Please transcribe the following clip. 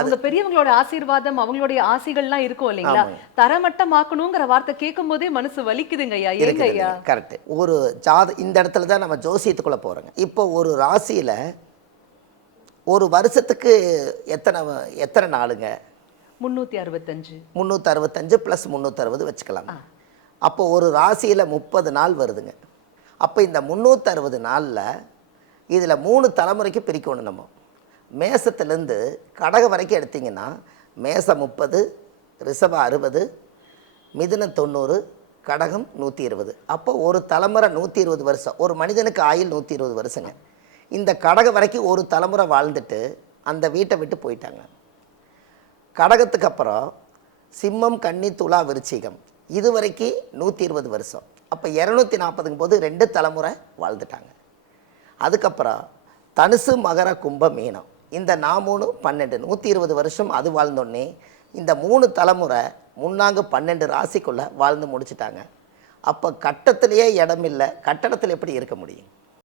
அவங்க பெரியவங்களோட ஆசீர்வாதம் அவங்களுடைய ஆசைகள்லாம் இருக்கும் இல்லைங்களா? தரமட்டமாக்கணுங்கிற வார்த்தை கேட்கும் போதே மனசு வலிக்குதுங்க ஐயா. ஏங்க ஐயா? கரெக்ட். ஒரு இந்த இடத்துல தான் நம்ம ஜோசியத்துக்குள்ள போறோங்க. இப்போ ஒரு ராசியில ஒரு வருஷத்துக்கு எத்தனை எத்தனை நாளுங்க? 365. 365 + 360 வச்சுக்கலாம். அப்போ ஒரு ராசியில் 30 நாள் வருதுங்க. அப்போ இந்த 360 நாளில் இதில் 3 தலைமுறைக்கு பிரிக்கணும் நம்ம. மேசத்துலேருந்து கடகம் வரைக்கும் எடுத்திங்கன்னா மேசம் 30, ரிஷபம் 60, மிதுனம் 90, கடகம் 120. அப்போ ஒரு தலைமுறை 120 வருஷம். ஒரு மனிதனுக்கு ஆயுள் 120 வருஷங்க. இந்த கடகம் வரைக்கும் ஒரு தலைமுறை வாழ்ந்துட்டு அந்த வீட்டை விட்டு போயிட்டாங்க. கடகத்துக்கு அப்புறம் சிம்மம், கன்னி, துலா, விருச்சிகம் இது வரைக்கும் 120 வருஷம். அப்போ 240ங்கும் போது 2 தலைமுறை வாழ்ந்துட்டாங்க. அதுக்கப்புறம் தனுசு, மகர, கும்ப, மீனம் இந்த 3 12 120 வருஷம் அது வாழ்ந்தோடனே இந்த 3 தலைமுறை முன்னாங்க 12 ராசிக்குள்ளே வாழ்ந்து முடிச்சுட்டாங்க. அப்போ கட்டத்திலேயே இடம் இல்லை, கட்டடத்தில் எப்படி இருக்க முடியும்?